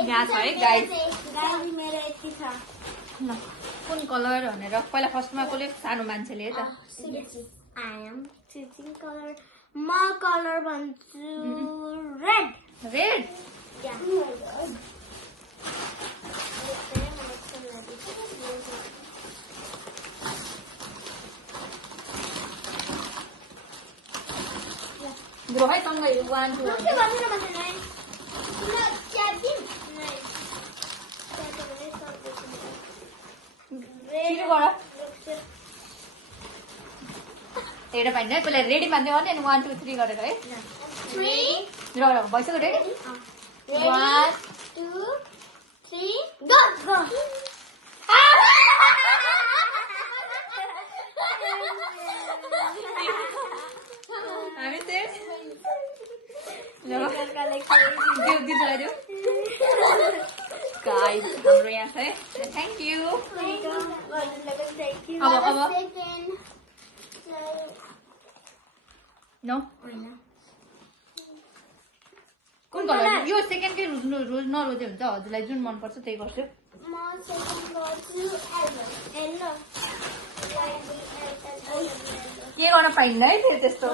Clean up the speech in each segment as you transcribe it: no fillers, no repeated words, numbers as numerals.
यहाँ छ है गाइस गाडी मेरो यति छ ल कुन कलर भनेर पहिला फर्स्टमा कसले सानो मान्छेले है त I am choosing color. म कलर भन्छु रेड. रेड ब्रो है सँगै 1 2 हेर पाइन्छ है पहिला रेडी मान्दै भने अनि 1 2 3 गरेर है 3 र भइसक्यो रेडी 1 2 3 go go हामी चाहिँ ल दिदीलाई दिउ गाइस हाम्रो यहाँ छ है थ्याङ्क यू अब नो कुन कलर यो सेकेन्डकै रोज नरोजे हुन्छ हजुरलाई जुन मन पर्छ त्यही गर्छु म सेकेन्ड गर्छु येलो के गर्न पाइन्न है फेरि त्यस्तो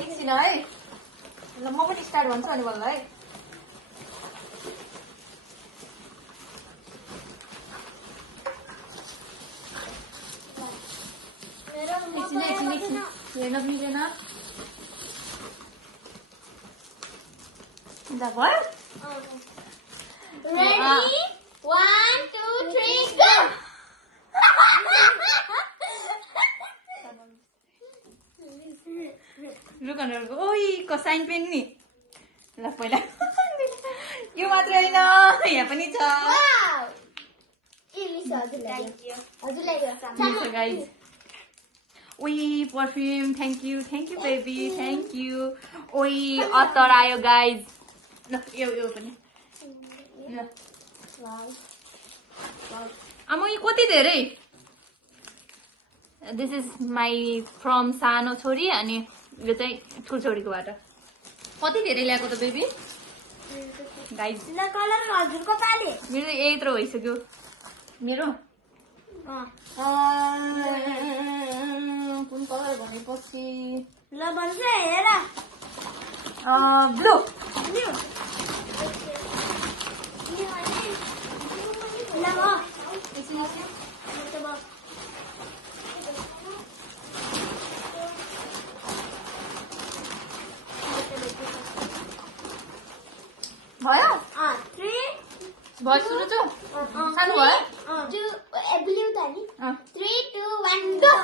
एकछिन है ल म पनि स्टार्ट भन्छु अनि बल्ल है एकछिन हेर्न मिलेन भयो Ready? 1 2 3 go रुकनहरूको ओइ को साइन पेन नि ल पहिला यो मात्र होइन यहाँ पनि छ गाइज ओइ perfume thank you baby thank you ओइ अत्तर आयो गाइज ल यो पनि ल आमा यो कति धेरै दिस इज माई फ्रम सानो छोरी अनि यो चाहिँ ठुलो छोरीकोबाट कति धेरै ल्याएको त बेबी गाइज कलर हजुरको पाले मेरो यत्रो भइसक्यो मेरो कुन कलर भनेपछि ल भन्छ हेर ब्लू भयो भयो सुरु छ सानो भयो ब्लू त नि 3 2 1 गो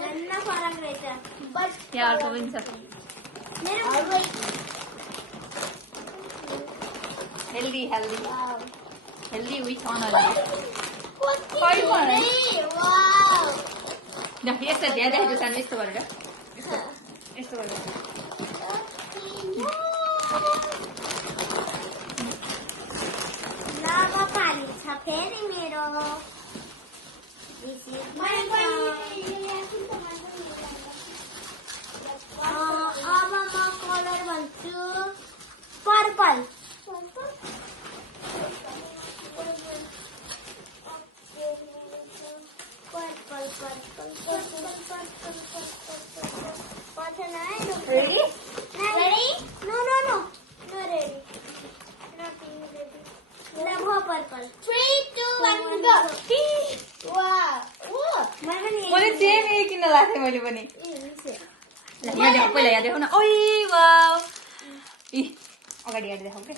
गन्ना फरक रहेछ बट यहाँ अर्को पनि छ मेरो हेल्दी विथ अनर यस्तो ध्यान राखेको सानो यस्तो गरेर यस्तो गरेर पानी छ फेरि मेरो अब म कलर भन्छु purple Ready? Ready? No. Not ready. Nothing ready. Love purple. 3, 2, 1, go. Wow. मैले सेम यही किन्न लाग्थेँ मैले पनि यहाँ देखाऊ पहिला यहाँ देखाऊ न ओइ वाउ अगाडि देखाऊ के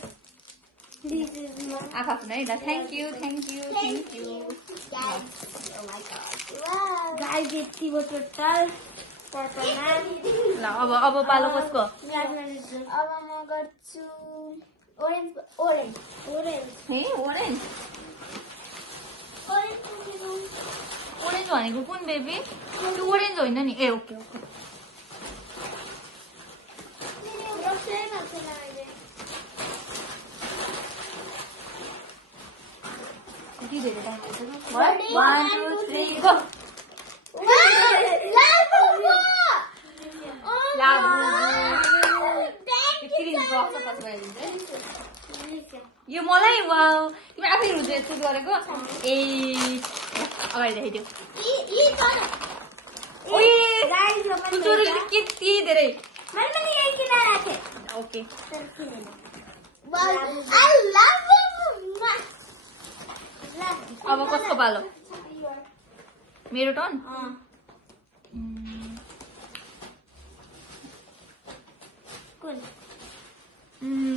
आफू नै ल थ्याङ्क यू गाइस यति हो टोटल पर्पलमा ल अब पालो कसको अब म गर्छु ओरेन्ज हे ओरेन्ज भनेको कुन बेबी त्यो ओरेन्ज होइन नि ए ओके कति धेरै टाइम लाग्छ 1 2 3 गो बक्स पछि गइदिन्छ यो मलाई वाउ तिमी आफै रुज चुज गरेको ए अगाडि देखाइदियो ओए चोरीले कति धेरै ओके अब कसको पालो मेरो टर्न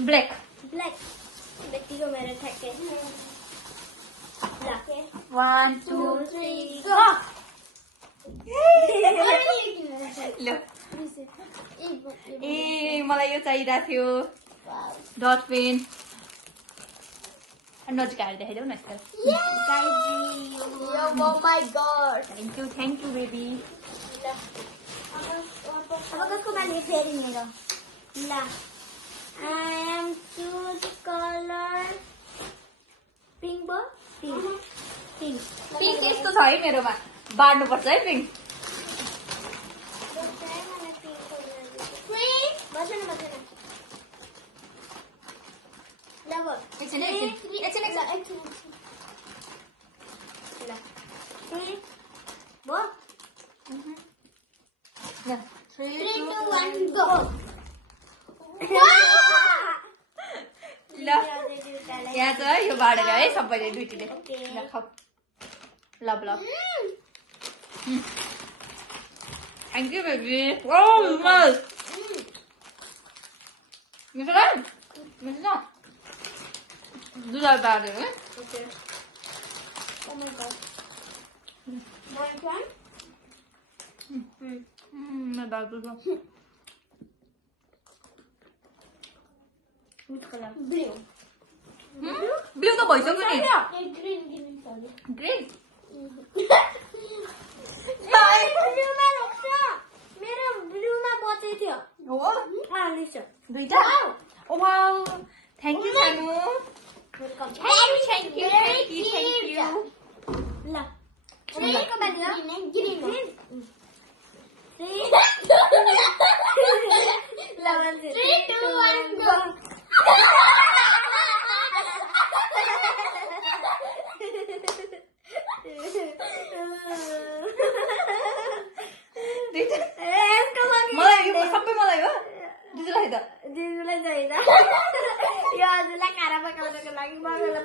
ब्ल्याक व्यक्तिको मेरो ठ्याक्कै 1 2 3 गो ल ए मलाई यो चाहिरहेको थियो डट पेन नजिक आएर देखाइदेऊ न यसलाई थ्याङ्क यू बेबी अब कसको बानी फेरि मेरो ल I am choose color pink bo pink pink यस्तो छ है मेरोमा बाड्नुपर्छ है पिङ्क एकछिन ल यहाँ छ है यो बाडेर है सबैले दुईटीले ल खाऊ ल थ्याङ्क यू बेबी ओ मल मिठो ल मिठो न दुधमा बाडेर है Oh my god. My turn? मैं दादू का Which color? Blue. ब्लू तो भइसक्यो नि Green, sorry. ग्रीन मेरो ब्लूमा बचे थियो हो लिसो दुईटा ओ वाउ थ्याङ्क यू सानु वेलकम थ्याङ्क यू ल ग्रीनको बानी हो ग्रीन ल 3 2 1 गो मलाई यो सबै मलाई हो दिदीलाई त दिदीलाई चाहिँदा यो हजुरलाई खाना पकाउनको लागि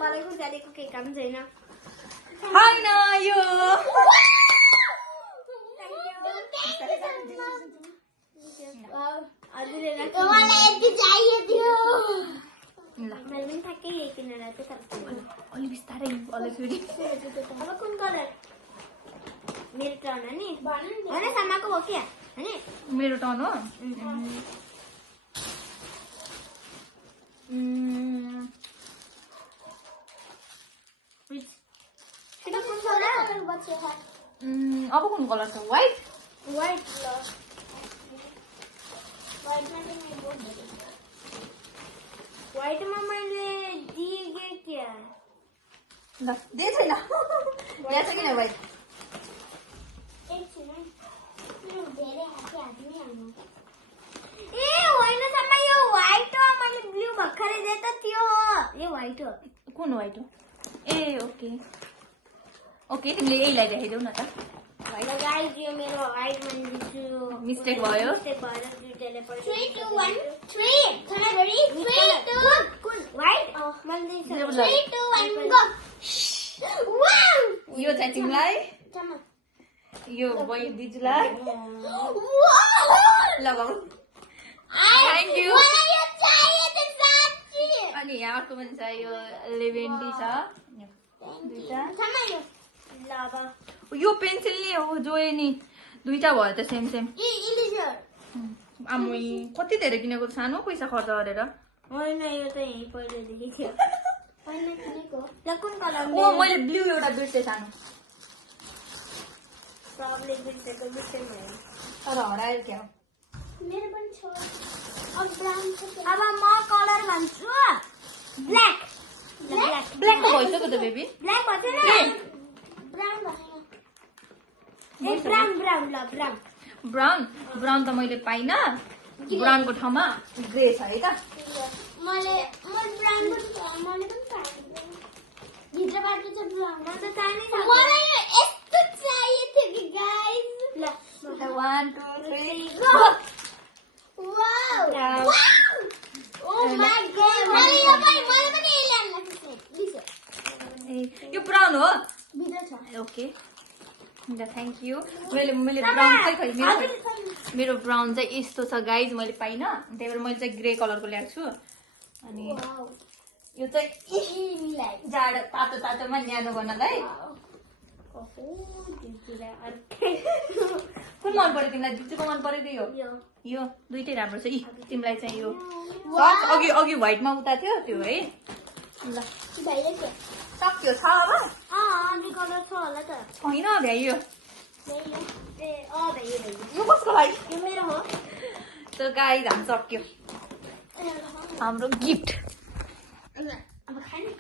मलाई खुर्सानीको केही काम छैन होइन यो हजुरले मैले पनि ठ्याक्कै यही किनेर अलि बिस्तारै अलि फेरि अब कुन कलर मेरो टर्न हो नि होइन सामाको हो क्या होइन मेरो टर्न हो कुन कलर अब कुन कलर छ व्हाइट व्हाइट व्हाइटमा मैले दिए क्या ल दे छैन यहाँ छ किन व्हाइट ए होइन सामा यो व्हाइट हो मैले ब्लू भर्खरै दिए त त्यो हो यो व्हाइट हो कुन व्हाइट हो ए ओके ओके तिमीले यहीलाई देखाइदेऊ न त गाइस यो मेरो व्हाइट मानिदिन्छु मिस्टेक भयो दुईटाले 3 2 1 3 खाना रेडी 3 2 कुन व्हाइट मैले 3 2 1 गो वाउ यो चाहिँ तिमीलाई चमा यो बहिनी दिजुलाई लगाऊ थ्याङ्क यू अनि यहाँ अर्को पनि छ यो लेभेन्डी छ दुईटा यो पेन्सिल नि हो जो नि दुईटा भयो त सेम सेम आमै कति धेरै किनेको सानो पैसा खर्च गरेर होइन यो त यही पहिलेदेखि थियो पहिला किनेको ल कुन कलर ओ मैले ब्लू एउटा बिर्से सानो सबले बिर्सेको बिर्से भयो तर हरायो क्या मेरो पनि छ अब म कलर भन्छु ब्ल्याक ब्ल्याक ब्ल्याक त भइसक्यो त बेबी ब्ल्याक भन्छ न ब्राउन भएन ए ब्राउन ब्राउन ल ब्राउन ब्राउन ब्राउन त मैले पाइनँ ब्राउनको ठाउँमा ग्रे छ है त मैले ब्राउनको मैले पनि चाहिएको भित्रबाट चाहिँ ब्राउन म त चाहिनै छ मलाई यो यस्तो चाहिएको थियो कि गाइस ल 1 2 3 go wow oh my God मैले पनि यही ल्याउन लाग्छ यो ब्राउन हो भित्र छ ओके ल थ्याङ्क यू मैले ब्राउन खै मेरो ब्राउन चाहिँ यस्तो छ गाइज मैले पाइनँ त्यही भएर मैले चाहिँ ग्रे कलरको ल्याएको छु अनि यो चाहिँ जाडो तातो तातोमा न्यानो गर्नलाई कुन मन पर्यो तिमीलाई जुचुको मन पर्यो कि यो दुइटै राम्रो छ तिमीलाई चाहिँ यो अघि अघि व्हाइटमा उता थियो त्यो है ल सक्यो छ अब होइन भ्याइयो यो कसको लागि यो मेरो हो त्यो गाई धान सक्यो हाम्रो गिफ्ट अब खाने